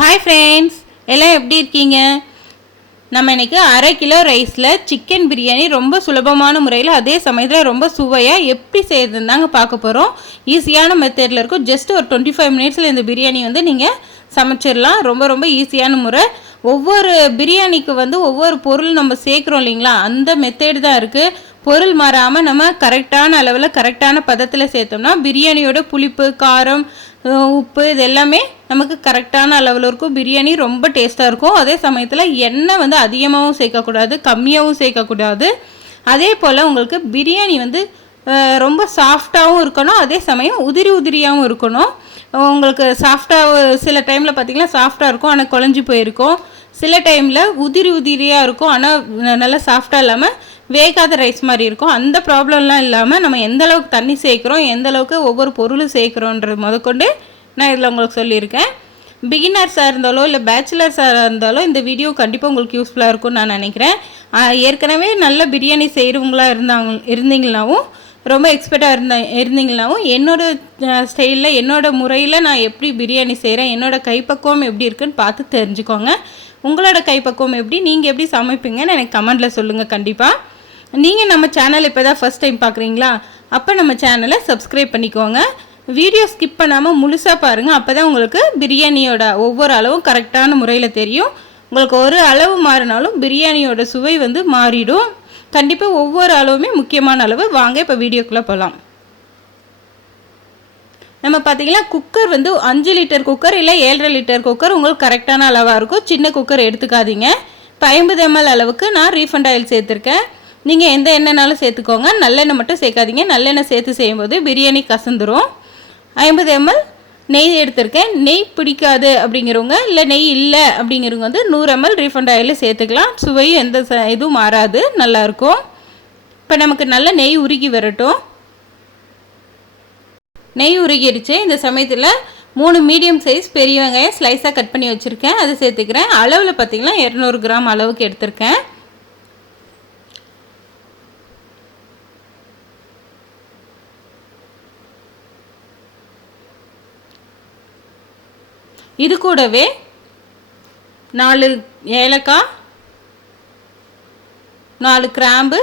Hi friends, எல்லாம் எப்படி இருக்கீங்க? நம்ம இன்றைக்கி 1/2 கிலோ ரைஸில் சிக்கன் பிரியாணி ரொம்ப சுலபமான முறையில் அதே சமயத்தில் ரொம்ப சுவையாக எப்படி செய்யறதுன்னு தாங்க பார்க்க போகிறோம். ஈஸியான மெத்தடில் இருக்கும். ஜஸ்ட் ஒரு 25 மினிட்ஸில் இந்த பிரியாணி நீங்கள் சமைச்சிடலாம். ரொம்ப ரொம்ப ஈஸியான முறை. ஒவ்வொரு பிரியாணிக்கு ஒவ்வொரு பொருள் நம்ம சேர்க்குறோம் இல்லைங்களா, அந்த மெத்தேடு தான் இருக்குது. பொருள் மாறாமல் நம்ம கரெக்டான அளவில் கரெக்டான பதத்தில் சேர்த்தோம்னா பிரியாணியோட புளிப்பு, காரம், உப்பு இது எல்லாமே நமக்கு கரெக்டான அளவில் இருக்கும். பிரியாணி ரொம்ப டேஸ்ட்டாக இருக்கும். அதே சமயத்தில் எண்ணெய் அதிகமாகவும் சேர்க்கக்கூடாது, கம்மியாகவும் சேர்க்கக்கூடாது. அதே போல் உங்களுக்கு பிரியாணி ரொம்ப சாஃப்டாகவும் இருக்கணும், அதே சமயம் உதிரி உதிரியாகவும் இருக்கணும். உங்களுக்கு சாஃப்டாக சில டைமில் பார்த்திங்கன்னா சாஃப்டாக இருக்கும் ஆனால் குழஞ்சி போயிருக்கும். சில டைமில் உதிரி உதிரியாக இருக்கும் ஆனால் நல்லா சாஃப்டாக இல்லாமல் வேகாத ரைஸ் மாதிரி இருக்கும். அந்த ப்ராப்ளம்லாம் இல்லாமல் நம்ம எந்த அளவுக்கு தண்ணி சேர்க்குறோம், எந்த அளவுக்கு ஒவ்வொரு பொருளும் சேர்க்குறோன்றது முதற்கொண்டு நான் இதில் உங்களுக்கு சொல்லியிருக்கேன். பிகினர்ஸாக இருந்தாலோ இல்லை பேச்சுலர்ஸாக இருந்தாலோ இந்த வீடியோ கண்டிப்பாக உங்களுக்கு யூஸ்ஃபுல்லாக இருக்கும்னு நான் நினைக்கிறேன். ஏற்கனவே நல்ல பிரியாணி செய்கிறவங்களாக இருந்தீங்கன்னாவும் ரொம்ப எக்ஸ்பர்ட்டாக இருந்தீங்கன்னாவும் என்னோடய ஸ்டைலில் என்னோடய முறையில் நான் எப்படி பிரியாணி செய்கிறேன், என்னோடய கைப்பக்குவம் எப்படி இருக்குன்னு பார்த்து தெரிஞ்சுக்கோங்க. உங்களோட கைப்பக்குவம் எப்படி, நீங்கள் எப்படி சமைப்பீங்கன்னு எனக்கு கமெண்டில் சொல்லுங்கள். கண்டிப்பாக நீங்கள் நம்ம சேனல் இப்போ தான் ஃபஸ்ட் டைம் பார்க்குறீங்களா, அப்போ நம்ம சேனலை சப்ஸ்கிரைப் பண்ணிக்கோங்க. வீடியோ ஸ்கிப் பண்ணாமல் முழுசாக பாருங்கள். அப்போ தான் உங்களுக்கு பிரியாணியோட ஒவ்வொரு அளவும் கரெக்டான முறையில் தெரியும். உங்களுக்கு ஒரு அளவு மாறினாலும் பிரியாணியோட சுவை மாறிடும். கண்டிப்பாக ஒவ்வொரு அளவுமே முக்கியமான அளவு. வாங்க இப்போ வீடியோக்குள்ளே போகலாம். நம்ம பார்த்திங்கன்னா குக்கர் 5 லிட்டர் குக்கர் இல்லை 7.5 லிட்டர் குக்கர் உங்களுக்கு கரெக்டான அளவாக இருக்கும். சின்ன குக்கர் எடுத்துக்காதீங்க. இப்போ 50 ml அளவுக்கு நான் ரீஃபண்ட் ஆயில் சேர்த்துருக்கேன். நீங்கள் எந்த எண்ணெய்னாலும் சேர்த்துக்கோங்க, நல்லெண்ணெய் மட்டும் சேர்க்காதீங்க. நல்லெண்ணெய் சேர்த்து செய்யும்போது பிரியாணி கசந்துரும். 50 ml நெய் எடுத்திருக்கேன். நெய் பிடிக்காது அப்படிங்கிறவங்க இல்லை நெய் இல்லை அப்படிங்கிறவங்க 100 ml ரீஃபண்ட் ஆயில் சேர்த்துக்கலாம். சுவையும் எந்த இதுவும் மாறாது, நல்லாயிருக்கும். இப்போ நமக்கு நல்ல நெய் உருகி வரட்டும். நெய் உருகிடுச்சு. இந்த சமயத்தில் 3 மீடியம் சைஸ் பெரிய வெங்காயம் ஸ்லைஸாக கட் பண்ணி வச்சுருக்கேன், அதை சேர்த்துக்கிறேன். அளவில் பார்த்திங்கன்னா 200 கிராம் அளவுக்கு எடுத்திருக்கேன். இது கூடவே 4 ஏலக்காய், 4 கிராம்பு,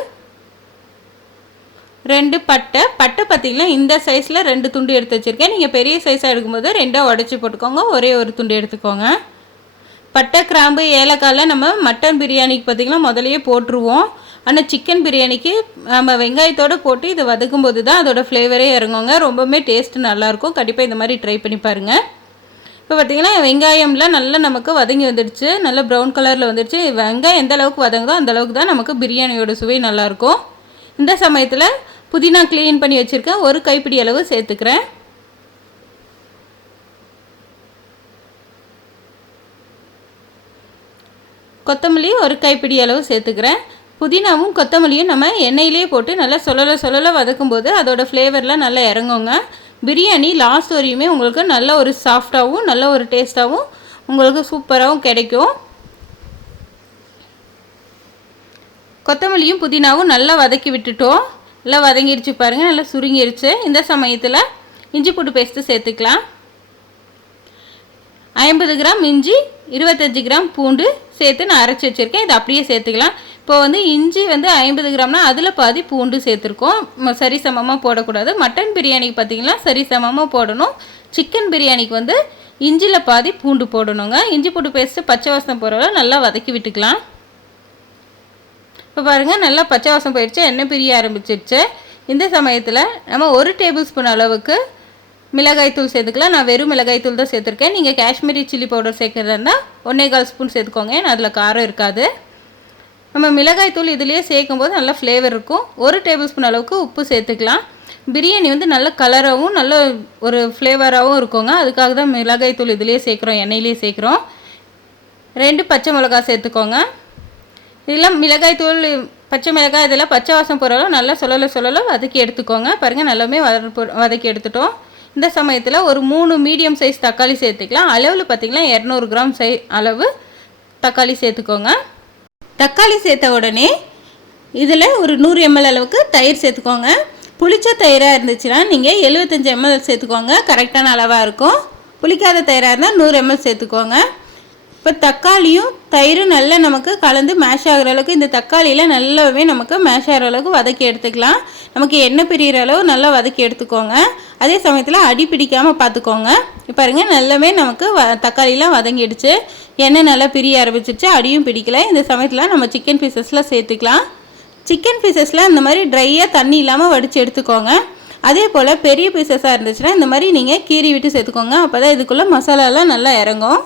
2 பட்டை பார்த்திங்கன்னா இந்த சைஸில் 2 துண்டு எடுத்து வச்சுருக்கேன். நீங்கள் பெரிய சைஸாக எடுக்கும்போது 2 உடச்சி போட்டுக்கோங்க, ஒரே ஒரு துண்டு எடுத்துக்கோங்க. பட்டை, கிராம்பு, ஏலக்காயில் நம்ம மட்டன் பிரியாணிக்கு பார்த்திங்கன்னா முதலையே போட்டுருவோம். ஆனால் சிக்கன் பிரியாணிக்கு நம்ம வெங்காயத்தோடு போட்டு இதை வதக்கும்போது தான் அதோடய ஃப்ளேவரே இறங்குங்க. ரொம்பவுமே டேஸ்ட்டு நல்லாயிருக்கும். கண்டிப்பாக இந்த மாதிரி ட்ரை பண்ணி பாருங்கள். இப்போ பார்த்திங்கன்னா வெங்காயம்லாம் நல்லா நமக்கு வதங்கி வந்துடுச்சு, நல்லா ப்ரௌன் கலரில் வந்துடுச்சு. வெங்காயம் எந்த அளவுக்கு வதங்குதோ அந்த அளவுக்கு தான் நமக்கு பிரியாணியோட சுவை நல்லாயிருக்கும். இந்த சமயத்தில் புதினா க்ளீன் பண்ணி வச்சுருக்கேன், ஒரு கைப்பிடி அளவு சேர்த்துக்கிறேன். கொத்தமல்லி ஒரு கைப்பிடி அளவு சேர்த்துக்கிறேன். புதினாவும் கொத்தமல்லியும் நம்ம எண்ணெயிலே போட்டு நல்லா சொல்லலை வதக்கும்போது அதோடய ஃப்ளேவர்லாம் நல்லா இறங்குங்க. பிரியாணி லாஸ்ட் வரையுமே உங்களுக்கு நல்ல ஒரு சாஃப்டாகவும் நல்ல ஒரு டேஸ்ட்டாகவும் உங்களுக்கு சூப்பராகவும் கிடைக்கும். கொத்தமல்லியும் புதினாவும் நல்லா வதக்கி விட்டுட்டோம். நல்லா வதங்கிடுச்சு பாருங்கள், நல்லா சுருங்கிடுச்சு. இந்த சமயத்தில் இஞ்சி பூண்டு பேஸ்ட்டு சேர்த்துக்கலாம். 50 கிராம் இஞ்சி, 25 கிராம் பூண்டு சேர்த்து நான் அரைச்சி வச்சுருக்கேன். இதை அப்படியே சேர்த்துக்கலாம். இப்போ இஞ்சி 50 கிராம்னா அதில் பாதி பூண்டு சேர்த்துருக்கோம். சரிசமமாக போடக்கூடாது. மட்டன் பிரியாணிக்கு பார்த்திங்கன்னா சரிசமமாக போடணும். சிக்கன் பிரியாணிக்கு இஞ்சியில் பாதி பூண்டு போடணுங்க. இஞ்சி பூண்டு பேஸ்ட்டு பச்சை வாசனை போகிற நல்லா வதக்கி விட்டுக்கலாம். இப்போ பாருங்கள், நல்லா பச்சை வாசம் போயிடுச்சு, எண்ணெய் பிரிய ஆரம்பிச்சிடுச்சு. இந்த சமயத்தில் நம்ம 1 டேபிள் ஸ்பூன் அளவுக்கு மிளகாய்த்தூள் சேர்த்துக்கலாம். நான் வெறும் மிளகாய்த்தூள் தான் சேர்த்துருக்கேன். நீங்கள் காஷ்மீரி சில்லி பவுடர் சேர்க்குறதா இருந்தால் 1.25 ஸ்பூன் சேர்த்துக்கோங்க, ஏன்னா அதில் காரம் இருக்காது. நம்ம மிளகாய்த்தூள் இதிலேயே சேர்க்கும்போது நல்லா ஃப்ளேவர் இருக்கும். 1 டேபிள் ஸ்பூன் அளவுக்கு உப்பு சேர்த்துக்கலாம். பிரியாணி நல்ல கலராகவும் நல்ல ஒரு ஃப்ளேவராகவும் இருக்குங்க. அதுக்காக தான் மிளகாய்த்தூள் இதிலேயே சேர்க்குறோம், எண்ணெயிலே சேர்க்குறோம். 2 பச்சை மிளகா சேர்த்துக்கோங்க. இதெல்லாம் மிளகாய்த்தூள், பச்சை மிளகாய் இதெல்லாம் பச்சை வாசம் போகிறளவு நல்லா சொல்லலை வதக்கி எடுத்துக்கோங்க. பாருங்கள், நல்லாமே வதக்கி எடுத்துட்டோம். இந்த சமயத்தில் ஒரு 3 மீடியம் சைஸ் தக்காளி சேர்த்துக்கலாம். அளவில் பார்த்திங்கன்னா 200 கிராம் அளவு தக்காளி சேர்த்துக்கோங்க. தக்காளி சேர்த்த உடனே இதில் ஒரு 100 ml அளவுக்கு தயிர் சேர்த்துக்கோங்க. புளிச்ச தயிராக இருந்துச்சுன்னா நீங்கள் 75 ml சேர்த்துக்கோங்க, கரெக்டான அளவாக இருக்கும். புளிக்காத தயிராக இருந்தால் 100 ml சேர்த்துக்கோங்க. இப்போ தக்காளியும் தயிரும் நல்லா நமக்கு கலந்து மேஷ் ஆகிற அளவுக்கு இந்த தக்காளியில் நல்லாவே நமக்கு மேஷ் ஆகிற அளவுக்கு வதக்கி எடுத்துக்கலாம். நமக்கு எண்ணெய் பிரிகிற அளவு நல்லா வதக்கி எடுத்துக்கோங்க. அதே சமயத்தில் அடி பிடிக்காமல் பார்த்துக்கோங்க. இப்போ பாருங்கள் நல்லாவே நமக்கு தக்காளிலாம் வதங்கிடுச்சு. எண்ணெய் நல்லா பிரிய ஆரம்பிச்சிருச்சு, அடியும் பிடிக்கல. இந்த சமயத்தில் நம்ம சிக்கன் பீசஸ்லாம் சேர்த்துக்கலாம். சிக்கன் பீசஸில் இந்த மாதிரி ட்ரையாக தண்ணி இல்லாமல் வடித்து எடுத்துக்கோங்க. அதே போல் பெரிய பீசஸாக இருந்துச்சுன்னா இந்த மாதிரி நீங்கள் கீறி விட்டு சேர்த்துக்கோங்க. அப்போ தான் இதுக்குள்ளே மசாலாலாம் நல்லா இறங்கும்.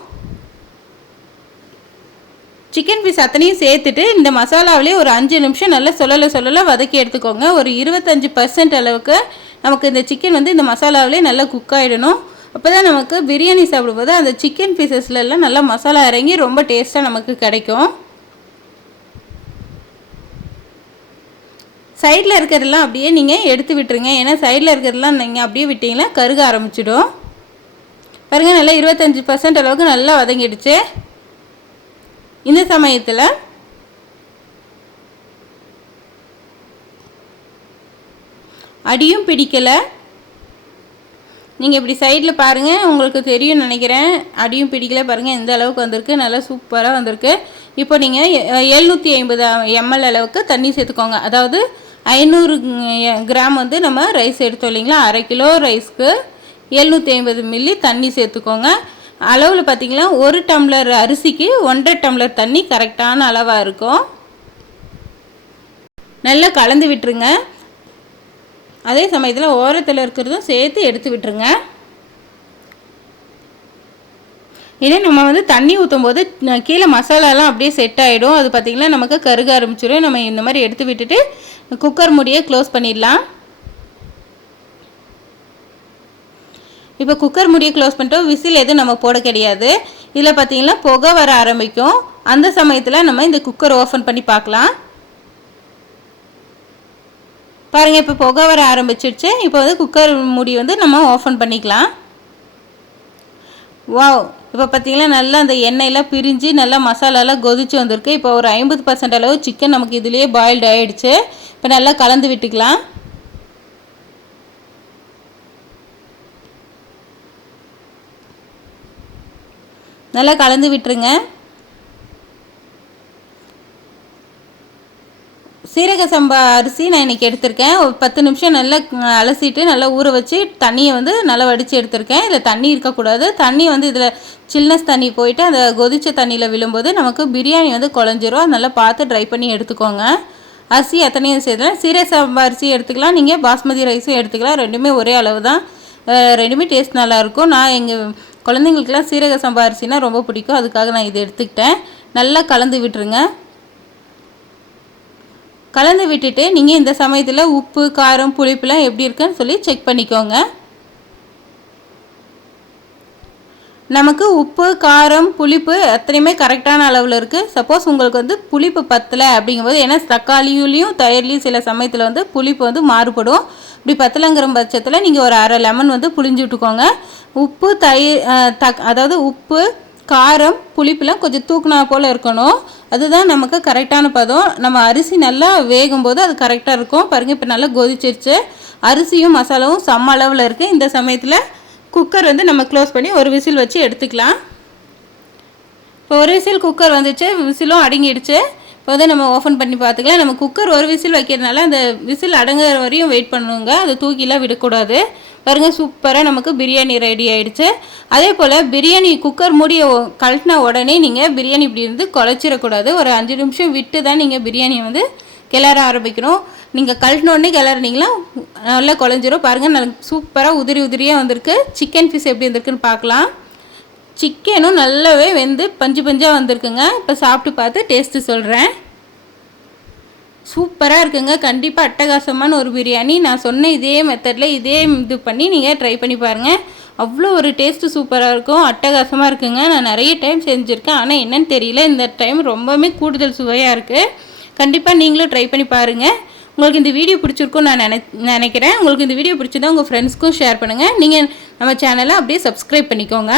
சிக்கன் பீஸ் அத்தனையும் சேர்த்துட்டு இந்த மசாலாவிலே ஒரு 5 நிமிஷம் நல்லா சொல்லலை வதக்கி எடுத்துக்கோங்க. ஒரு 25% அளவுக்கு நமக்கு இந்த சிக்கன் வந்து இந்த மசாலாவிலே நல்லா குக் ஆகிடணும். அப்போ தான் நமக்கு பிரியாணி சாப்பிடும்போது அந்த சிக்கன் பீசஸ்லாம் நல்லா மசாலா இறங்கி ரொம்ப டேஸ்ட்டாக நமக்கு கிடைக்கும். சைடில் இருக்கிறதெல்லாம் அப்படியே நீங்கள் எடுத்து விட்டுருங்க. ஏன்னா சைடில் இருக்கிறதெல்லாம் நீங்கள் அப்படியே விட்டிங்கன்னா கருக ஆரம்பிச்சிடும். பாருங்கள் நல்லா 25% அளவுக்கு நல்லா வதங்கிடுச்சு. இந்த சமயத்தில் அடியும் பிடிக்கலை. நீங்கள் இப்படி சைடில் பாருங்கள், உங்களுக்கு தெரியும் நினைக்கிறேன். அடியும் பிடிக்கல பாருங்கள், எந்த அளவுக்கு வந்திருக்கு, நல்லா சூப்பராக வந்திருக்கு. இப்போ நீங்கள் 750 ml அளவுக்கு தண்ணி சேர்த்துக்கோங்க. அதாவது 500 கிராம் வந்து நம்ம ரைஸ் எடுத்தோம் இல்லைங்களா, 1/2 கிலோ ரைஸ்க்கு 750 மில்லி தண்ணி சேர்த்துக்கோங்க. அளவில் பார்த்திங்கன்னா 1 டம்ளர் அரிசிக்கு 1.5 டம்ளர் தண்ணி கரெக்டான அளவாக இருக்கும். நல்லா கலந்து விட்டுருங்க. அதே சமயத்தில் ஓரத்தில் இருக்கிறதும் சேர்த்து எடுத்து விட்டுருங்க. இதே நம்ம வந்து தண்ணி ஊற்றும் போது கீழே மசாலாலாம் அப்படியே செட் ஆகிடும். அது பார்த்திங்கன்னா நமக்கு கருக ஆரம்பிச்சிடும். நம்ம இந்த மாதிரி எடுத்து விட்டுட்டு குக்கர் மூடியை க்ளோஸ் பண்ணிடலாம். இப்போ குக்கர் மூடியை க்ளோஸ் பண்ணிட்டோம். விசில் எதுவும் நம்ம போட கிடையாது. இதில் பார்த்திங்கன்னா புகை வர ஆரம்பிக்கும். அந்த சமயத்தில் நம்ம இந்த குக்கர் ஓப்பன் பண்ணி பார்க்கலாம். பாருங்கள் இப்போ புகை வர ஆரம்பிச்சிடுச்சு. இப்போ வந்து குக்கர் மூடி வந்து நம்ம ஓப்பன் பண்ணிக்கலாம். வாவ், இப்போ பார்த்திங்கன்னா நல்லா அந்த எண்ணெயெல்லாம் பிரிஞ்சு நல்லா மசாலாலாம் கொதிச்சு வந்திருக்கு. இப்போ ஒரு 50% அளவு சிக்கன் நமக்கு இதுலேயே பாயில்டு ஆகிடுச்சு. இப்போ நல்லா கலந்து விட்டுக்கலாம். நல்லா கலந்து விட்டுருங்க. சீரக சம்பா அரிசி நான் இன்றைக்கி எடுத்திருக்கேன். ஒரு 10 நிமிஷம் நல்லா அலசிட்டு நல்லா ஊற வச்சு தண்ணியை வந்து நல்லா வடித்து எடுத்திருக்கேன். இதில் தண்ணி இருக்கக்கூடாது. தண்ணி வந்து இதில் சில்னஸ் தண்ணி போயிட்டு அந்த கொதித்த தண்ணியில் விழும்போது நமக்கு பிரியாணி வந்து குழஞ்சிரும். அது நல்லா பார்த்து ட்ரை பண்ணி எடுத்துக்கோங்க. அரிசி எத்தனையும் சேர்த்துலாம். சீரக சம்பா அரிசி எடுத்துக்கலாம், நீங்கள் பாஸ்மதி ரைஸும் எடுத்துக்கலாம். ரெண்டுமே ஒரே அளவு தான். ரெண்டுமே டேஸ்ட் நல்லாயிருக்கும். நான் எங்கள் குழந்தைங்களுக்கெல்லாம் சீரக சம்பா அரிசினா ரொம்ப பிடிக்கும். அதுக்காக நான் இதை எடுத்துக்கிட்டேன். நல்லா கலந்து விட்டுருங்க. கலந்து விட்டுட்டு நீங்கள் இந்த சமயத்தில் உப்பு காரம் புளிப்புலாம் எப்படி இருக்குன்னு சொல்லி செக் பண்ணிக்கோங்க. நமக்கு உப்பு காரம் புளிப்பு அத்தனையுமே கரெக்டான அளவில் இருக்குது. சப்போஸ் உங்களுக்கு வந்து புளிப்பு பத்தலை அப்படிங்கும்போது, ஏன்னா தக்காளியிலையும் தயிர்லையும் சில சமயத்தில் வந்து புளிப்பு வந்து மாறுபடும். இப்படி பத்தலைங்கிற பட்சத்தில் நீங்கள் ஒரு 1/2 லெமன் வந்து புளிஞ்சு விட்டுக்கோங்க. உப்பு அதாவது உப்பு காரம் புளிப்புலாம் கொஞ்சம் தூக்குனா போல் இருக்கணும். அதுதான் நமக்கு கரெக்டான பதம். நம்ம அரிசி நல்லா வேகும்போது அது கரெக்டாக இருக்கும். பாருங்கள் இப்போ நல்லா கொதிச்சிருச்சு. அரிசியும் மசாலாவும் சம அளவில் இருக்குது. இந்த சமயத்தில் குக்கர் வந்து நம்ம க்ளோஸ் பண்ணி ஒரு விசில் வச்சு எடுத்துக்கலாம். இப்போ ஒரு விசில் குக்கர் வந்துச்சு, விசிலும் அடங்கிடுச்சு. இப்போ வந்து நம்ம ஓப்பன் பண்ணி பார்த்துக்கலாம். நம்ம குக்கர் ஒரு விசில் வைக்கிறதுனால அந்த விசில் அடங்குற வரையும் வெயிட் பண்ணுங்க. அதை தூக்கிலாம் விடக்கூடாது. பாருங்கள் சூப்பராக நமக்கு பிரியாணி ரெடி ஆகிடுச்சு. அதே போல் பிரியாணி குக்கர் மூடிய கழட்டின உடனே நீங்கள் பிரியாணி இப்படி இருந்து குழச்சிடக்கூடாது. ஒரு 5 நிமிஷம் விட்டு தான் நீங்கள் பிரியாணியை வந்து கிளற ஆரம்பிக்கணும். நீங்கள் கழட்டினோடனே கிளறினீங்களா நல்லா குழஞ்சிரும். பாருங்கள் நல்லா சூப்பராக உதிரியாக வந்திருக்கு. சிக்கன் பீஸ் எப்படி வந்திருக்குன்னு பார்க்கலாம். சிக்கனும் நல்லாவே வெந்து பஞ்சு பஞ்சாக வந்திருக்குங்க. இப்போ சாப்பிட்டு பார்த்து டேஸ்ட்டு சொல்கிறேன். சூப்பராக இருக்குங்க. கண்டிப்பாக அட்டகாசமான ஒரு பிரியாணி. நான் சொன்ன இதே மெத்தடில் இதே இது பண்ணி நீங்கள் ட்ரை பண்ணி பாருங்கள். அவ்வளோ ஒரு டேஸ்ட்டு சூப்பராக இருக்கும். அட்டகாசமாக இருக்குங்க. நான் நிறைய டைம் செஞ்சுருக்கேன், ஆனால் என்னென்னு தெரியல, இந்த டைம் ரொம்பவுமே கூடுதல் சுவையாக இருக்குது. கண்டிப்பாக நீங்களும் ட்ரை பண்ணி பாருங்கள். உங்களுக்கு இந்த வீடியோ பிடிச்சிருக்கும்னு நான் நினைக்கிறேன். உங்களுக்கு இந்த வீடியோ பிடிச்சிருந்தா உங்கள் ஃப்ரெண்ட்ஸ்க்கும் ஷேர் பண்ணுங்கள். நீங்கள் நம்ம சேனலை அப்படியே சப்ஸ்கிரைப் பண்ணிக்கோங்க.